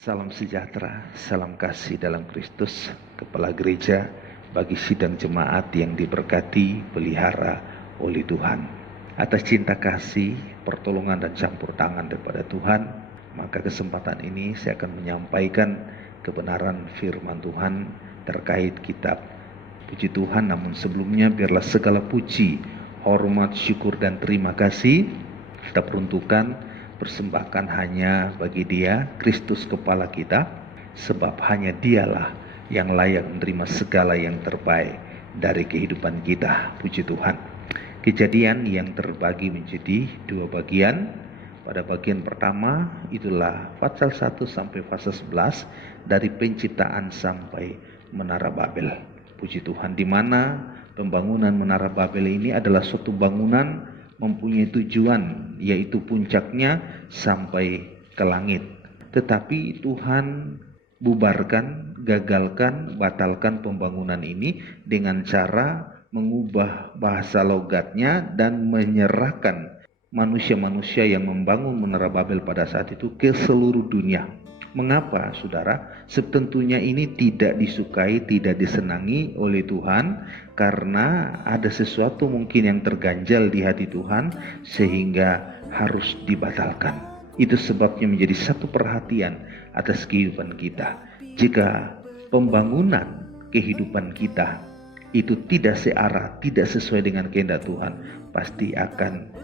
Salam sejahtera, salam kasih dalam Kristus, Kepala Gereja, bagi sidang jemaat yang diberkati, pelihara oleh Tuhan. Atas cinta kasih, pertolongan dan campur tangan daripada Tuhan, maka kesempatan ini saya akan menyampaikan kebenaran firman Tuhan terkait kitab Puji Tuhan. Namun sebelumnya biarlah segala puji, hormat, syukur dan terima kasih kita peruntukkan, persembahkan hanya bagi Dia, Kristus kepala kita, sebab hanya Dialah yang layak menerima segala yang terbaik dari kehidupan kita. Puji Tuhan. Kejadian yang terbagi menjadi dua bagian. Pada bagian pertama itulah pasal 1 sampai pasal 11 dari penciptaan sampai Menara Babel. Puji Tuhan, di mana pembangunan Menara Babel ini adalah suatu bangunan mempunyai tujuan, yaitu puncaknya sampai ke langit. Tetapi Tuhan bubarkan, gagalkan, batalkan pembangunan ini dengan cara mengubah bahasa logatnya dan menyerahkan manusia-manusia yang membangun Menara Babel pada saat itu ke seluruh dunia. Mengapa, saudara? Tentunya ini tidak disukai, tidak disenangi oleh Tuhan, karena ada sesuatu mungkin yang terganjal di hati Tuhan sehingga harus dibatalkan. Itu sebabnya menjadi satu perhatian atas kehidupan kita. Jika pembangunan kehidupan kita itu tidak searah, tidak sesuai dengan kehendak Tuhan, pasti akan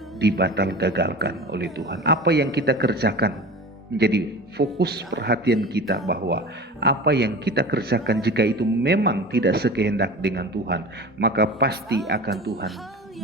gagalkan oleh Tuhan. Apa yang kita kerjakan menjadi fokus perhatian kita, bahwa apa yang kita kerjakan jika itu memang tidak sekehendak dengan Tuhan, maka pasti akan Tuhan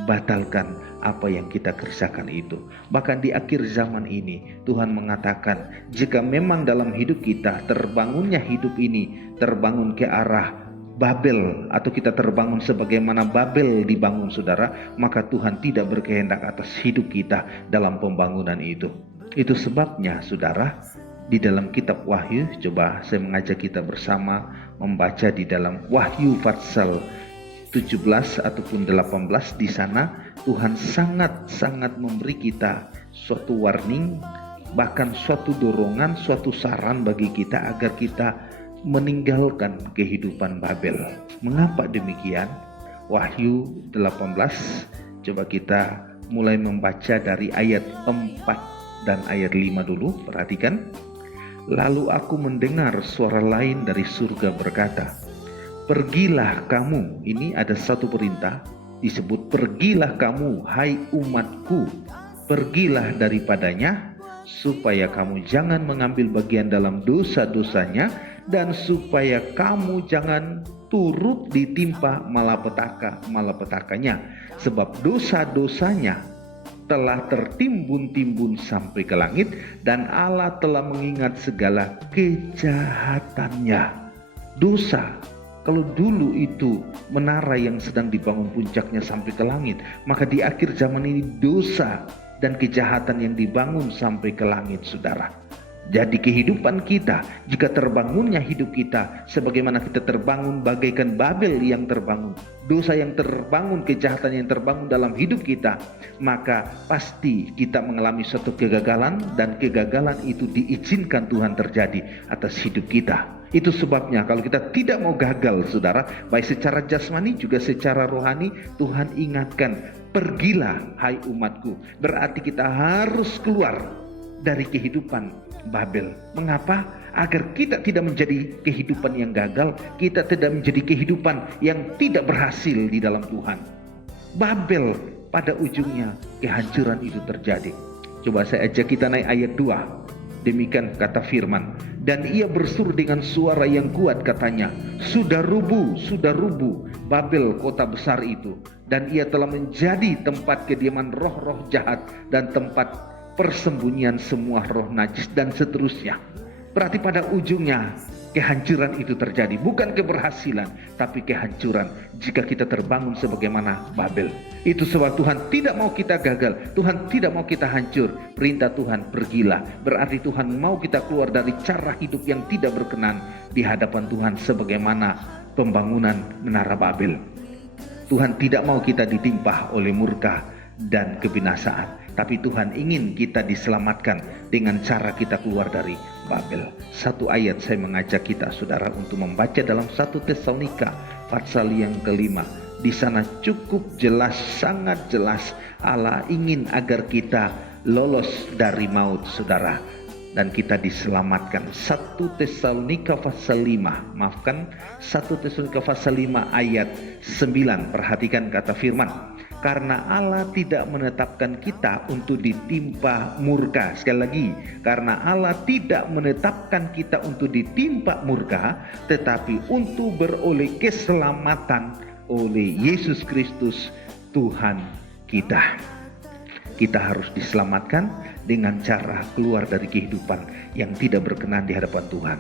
batalkan apa yang kita kerjakan itu. Bahkan di akhir zaman ini Tuhan mengatakan, jika memang dalam hidup kita terbangunnya hidup ini terbangun ke arah Babel, atau kita terbangun sebagaimana Babel dibangun, saudara, maka Tuhan tidak berkehendak atas hidup kita dalam pembangunan itu. Itu sebabnya, saudara, di dalam kitab Wahyu, coba saya mengajak kita bersama membaca di dalam Wahyu pasal 17 ataupun 18. Di sana Tuhan sangat-sangat memberi kita suatu warning, bahkan suatu dorongan, suatu saran bagi kita agar kita meninggalkan kehidupan Babel. Mengapa demikian? Wahyu 18, coba kita mulai membaca dari ayat 4 dan ayat 5 dulu, perhatikan. Lalu aku mendengar suara lain dari surga berkata, pergilah kamu. Ini ada satu perintah disebut, pergilah kamu hai umatku, pergilah daripadanya, supaya kamu jangan mengambil bagian dalam dosa-dosanya, dan supaya kamu jangan turut ditimpa malapetakanya, sebab dosa-dosanya telah tertimbun-timbun sampai ke langit, dan Allah telah mengingat segala kejahatannya. Dosa, kalau dulu itu menara yang sedang dibangun puncaknya sampai ke langit, maka di akhir zaman ini dosa dan kejahatan yang dibangun sampai ke langit, saudara. Jadi kehidupan kita, jika terbangunnya hidup kita sebagaimana kita terbangun bagaikan Babel yang terbangun, dosa yang terbangun, kejahatan yang terbangun dalam hidup kita, maka pasti kita mengalami suatu kegagalan, dan kegagalan itu diizinkan Tuhan terjadi atas hidup kita. Itu sebabnya kalau kita tidak mau gagal, saudara, baik secara jasmani juga secara rohani, Tuhan ingatkan, pergilah hai umatku. Berarti kita harus keluar dari kehidupan Babel. Mengapa? Agar kita tidak menjadi kehidupan yang gagal, kita tidak menjadi kehidupan yang tidak berhasil di dalam Tuhan. Babel pada ujungnya kehancuran itu terjadi. Coba saya ajak kita naik ayat 2. Demikian kata firman, dan ia berseru dengan suara yang kuat, katanya, sudah rubuh Babel, kota besar itu, dan ia telah menjadi tempat kediaman roh-roh jahat dan tempat persembunyian semua roh najis, dan seterusnya. Berarti pada ujungnya kehancuran itu terjadi, bukan keberhasilan tapi kehancuran jika kita terbangun sebagaimana Babel. Itu sebab Tuhan tidak mau kita gagal, Tuhan tidak mau kita hancur. Perintah Tuhan, pergilah, berarti Tuhan mau kita keluar dari cara hidup yang tidak berkenan di hadapan Tuhan sebagaimana pembangunan Menara Babel. Tuhan tidak mau kita ditimpa oleh murka dan kebinasaan. Tapi Tuhan ingin kita diselamatkan dengan cara kita keluar dari Babel. Satu ayat saya mengajak kita saudara untuk membaca dalam 1 Tesalonika pasal yang kelima. Di sana cukup jelas, sangat jelas Allah ingin agar kita lolos dari maut saudara, dan kita diselamatkan. 1 Tesalonika pasal 5, maafkan, 1 Tesalonika pasal 5 ayat 9. Perhatikan kata firman. Karena Allah tidak menetapkan kita untuk ditimpa murka. Sekali lagi, karena Allah tidak menetapkan kita untuk ditimpa murka, tetapi untuk beroleh keselamatan oleh Yesus Kristus Tuhan kita. Kita harus diselamatkan dengan cara keluar dari kehidupan yang tidak berkenan di hadapan Tuhan.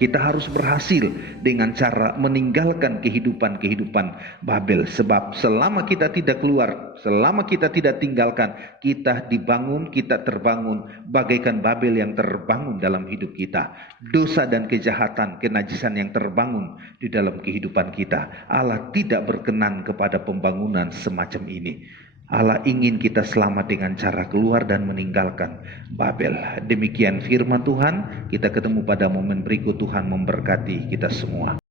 Kita harus berhasil dengan cara meninggalkan kehidupan Babel. Sebab selama kita tidak keluar, selama kita tidak tinggalkan, kita dibangun, kita terbangun bagaikan Babel yang terbangun dalam hidup kita. Dosa dan kejahatan, kenajisan yang terbangun di dalam kehidupan kita. Allah tidak berkenan kepada pembangunan semacam ini. Allah ingin kita selamat dengan cara keluar dan meninggalkan Babel. Demikian firman Tuhan. Kita ketemu pada momen berikut. Tuhan memberkati kita semua.